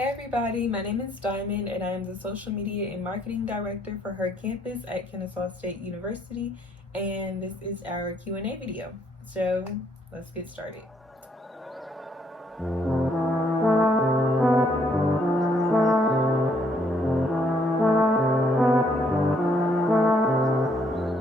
Hey everybody, my name is Diamond and I am the Social Media and Marketing Director for her campus at Kennesaw State University, and this is our Q&A video. So let's get started.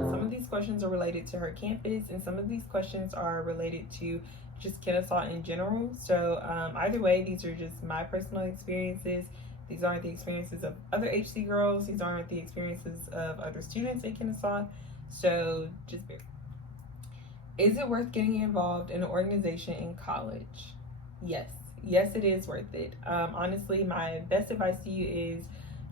Some of these questions are related to her campus and some of these questions are related to just Kennesaw in general. So either way, these are just my personal experiences. These aren't the experiences of other HC girls. These aren't the experiences of other students at Kennesaw. So just bear. Is it worth getting involved in an organization in college? Yes. Yes, it is worth it. Honestly, my best advice to you is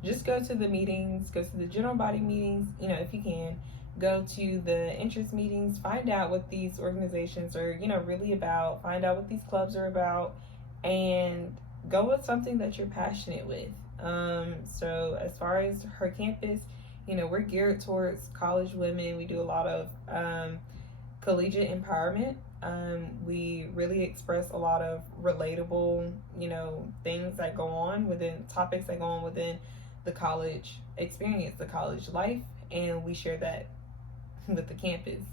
just go to the meetings, go to the general body meetings, if you can. Go to the interest meetings, find out what these organizations are, really about, find out what these clubs are about, and go with something that you're passionate with. So as far as her campus, we're geared towards college women. We do a lot of collegiate empowerment. We really express a lot of relatable, things that go on within topics that go on within the college experience, the college life, and we share that with the campus.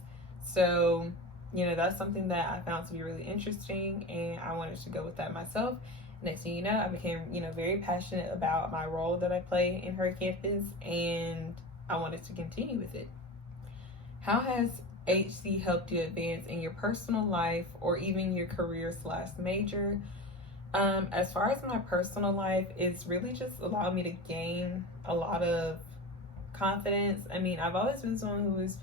So, that's something that I found to be really interesting, and I wanted to go with that myself. Next thing you know, I became, very passionate about my role that I play in her campus, and I wanted to continue with it. How has HC helped you advance in your personal life or even your career/major? As far as my personal life, it's really just allowed me to gain a lot of confidence. I mean, I've always been someone who was,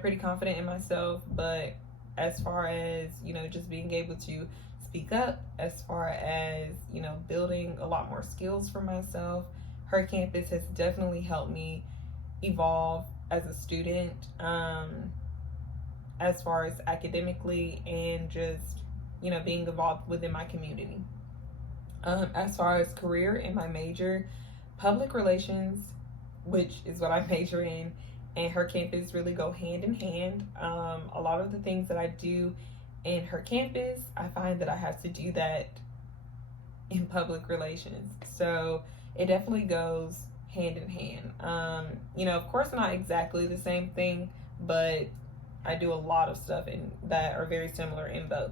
pretty confident in myself, but as far as, just being able to speak up, as far as, building a lot more skills for myself, her campus has definitely helped me evolve as a student, as far as academically and just, being involved within my community. As far as career in my major, public relations, which is what I major in, and her campus really go hand in hand. A lot of the things that I do in her campus, I find that I have to do that in public relations. So it definitely goes hand in hand. Of course, not exactly the same thing, but I do a lot of stuff that are very similar in both.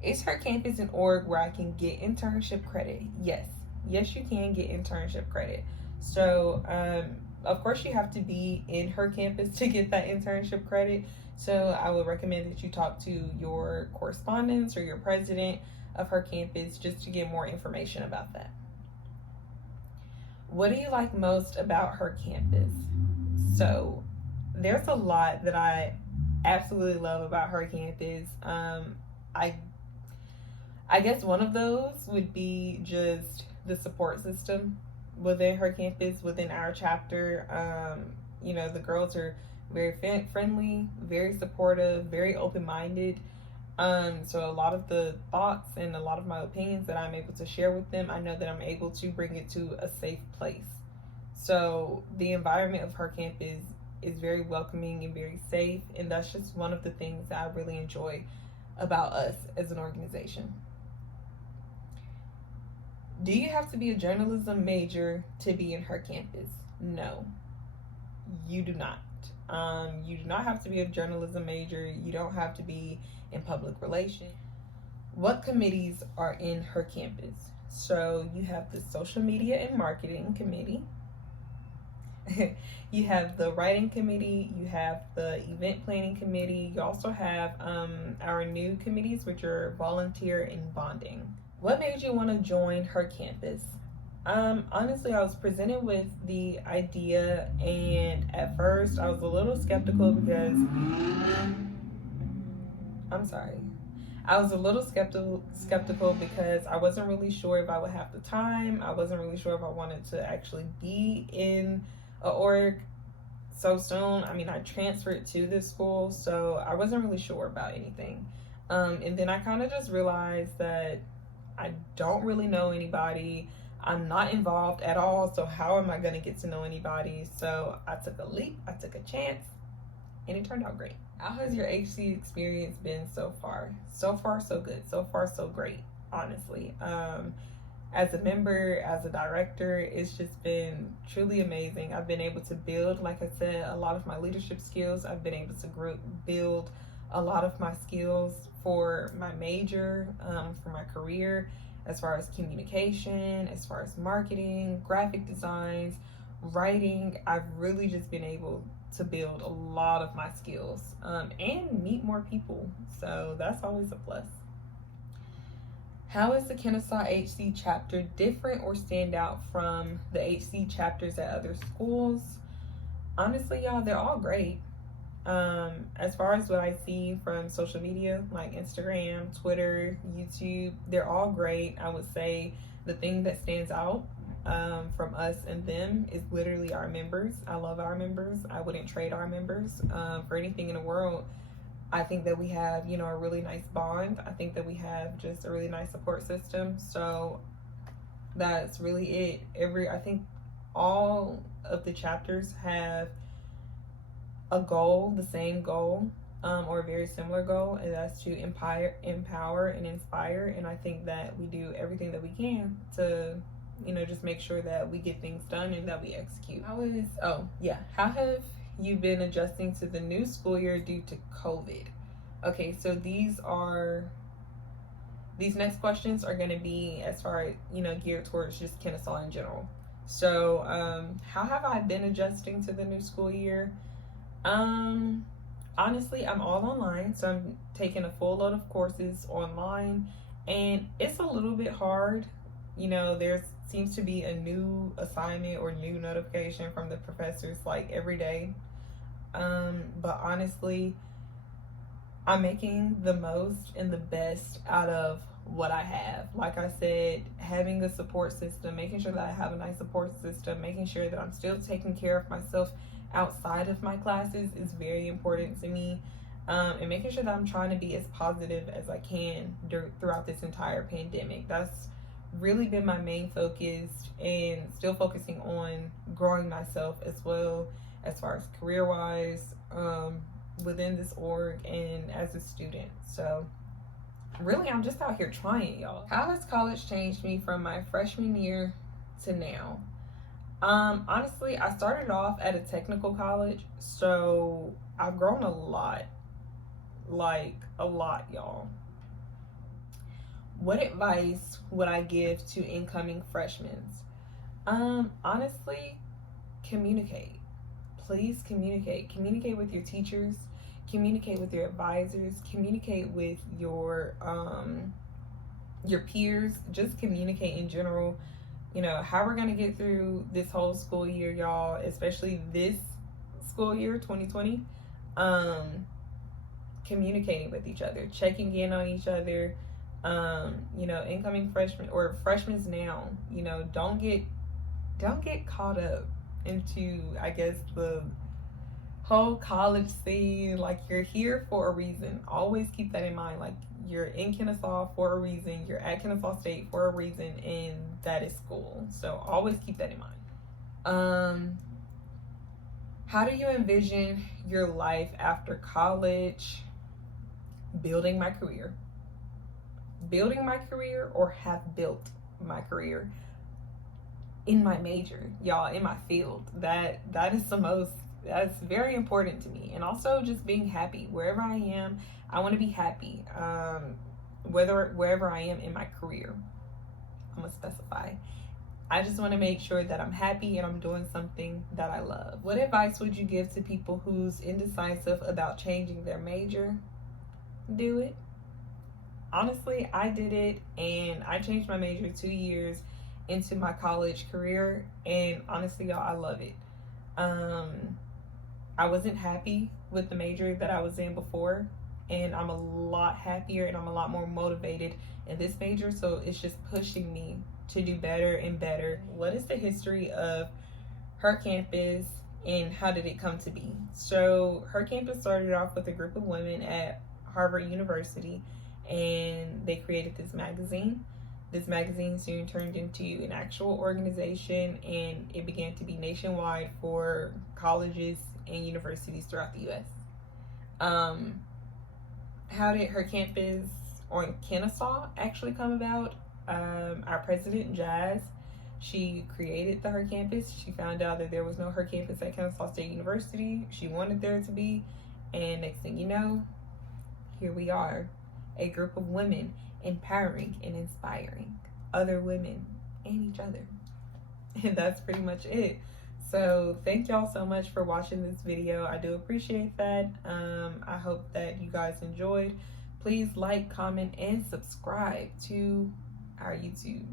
Is her campus an org where I can get internship credit? Yes. Yes, you can get internship credit. So, of course, you have to be in her campus to get that internship credit. So, I would recommend that you talk to your correspondence or your president of her campus just to get more information about that. What do you like most about her campus? So, there's a lot that I absolutely love about her campus. I guess one of those would be just the support system within her campus, within our chapter. The girls are very friendly, very supportive, very open-minded. So a lot of the thoughts and a lot of my opinions that I'm able to share with them, I know that I'm able to bring it to a safe place. So the environment of her campus is very welcoming and very safe, and that's just one of the things that I really enjoy about us as an organization. Do you have to be a journalism major to be in her campus? No, you do not. You do not have to be a journalism major. You don't have to be in public relations. What committees are in her campus? So you have the social media and marketing committee. You have the writing committee. You have the event planning committee. You also have our new committees, which are volunteer and bonding. What made you want to join her campus? Honestly, I was presented with the idea, and at first I was a little skeptical because I was a little skeptical because I wasn't really sure if I would have the time. I wasn't really sure if I wanted to actually be in a org so soon. I mean, I transferred to this school, so I wasn't really sure about anything. And then I kind of just realized that I don't really know anybody. I'm not involved at all, so how am I going to get to know anybody? So I took a leap, I took a chance, and it turned out great. How has your HC experience been so far? So far, so good. So far, so great, honestly. as a member, as a director, it's just been truly amazing. I've been able to build, like I said, a lot of my leadership skills. I've been able to build a lot of my skills for my major, for my career, as far as communication, as far as marketing, graphic designs, writing. I've really just been able to build a lot of my skills, and meet more people. So that's always a plus. How is the Kennesaw HC chapter different or stand out from the HC chapters at other schools? Honestly, y'all, they're all great. As far as what I see from social media, like Instagram, Twitter, YouTube, they're all great. I would say the thing that stands out from us and them is literally our members. I love our members. I wouldn't trade our members for anything in the world. I think that we have, a really nice bond. I think that we have just a really nice support system. So that's really it. I think all of the chapters have a goal, the same goal, or a very similar goal, and that's to empower and inspire. And I think that we do everything that we can to, just make sure that we get things done and that we execute. How have you been adjusting to the new school year due to COVID? Okay, so these next questions are going to be as far as, geared towards just Kennesaw in general. So, how have I been adjusting to the new school year? Honestly, I'm all online, so I'm taking a full load of courses online, and it's a little bit hard. There seems to be a new assignment or new notification from the professors like every day. But honestly, I'm making the most and the best out of what I have. Like I said, having a support system, making sure that I have a nice support system, making sure that I'm still taking care of myself outside of my classes is very important to me. And making sure that I'm trying to be as positive as I can throughout this entire pandemic. That's really been my main focus, and still focusing on growing myself as well, as far as career-wise, within this org and as a student. So really, I'm just out here trying, y'all. How has college changed me from my freshman year to now? Honestly, I started off at a technical college, so I've grown a lot, y'all. What advice would I give to incoming freshmen? Honestly, communicate. Please communicate. Communicate with your teachers, communicate with your advisors, communicate with your peers, just communicate in general. How we're gonna get through this whole school year, y'all, especially this school year, 2020, communicating with each other, checking in on each other, incoming freshmen or freshmen now, don't get caught up into, I guess, the whole college scene. Like, you're here for a reason. Always keep that in mind. Like, you're in Kennesaw for a reason. You're at Kennesaw State for a reason, and that is school. So always keep that in mind. How do you envision your life after college? Building my career, or have built my career in my major, y'all, in my field. That's very important to me. And also just being happy wherever I am. I want to be happy, wherever I am in my career. I'm gonna specify. I just want to make sure that I'm happy and I'm doing something that I love. What advice would you give to people who's indecisive about changing their major? Do it. Honestly, I did it, and I changed my major 2 years into my college career, and honestly, y'all, I love it. I wasn't happy with the major that I was in before, and I'm a lot happier and I'm a lot more motivated in this major, so it's just pushing me to do better and better. What is the history of her campus, and how did it come to be? So her campus started off with a group of women at Harvard University, and they created this magazine. This magazine soon turned into an actual organization, and it began to be nationwide for colleges and universities throughout the U.S. How did her campus on Kennesaw actually come about? Our president, Jazz, she created the Her Campus. She found out that there was no Her Campus at Kennesaw State University. She wanted there to be. And next thing you know, here we are, a group of women empowering and inspiring other women and each other. And that's pretty much it. So thank y'all so much for watching this video. I do appreciate that. I hope that you guys enjoyed. Please like, comment, and subscribe to our YouTube.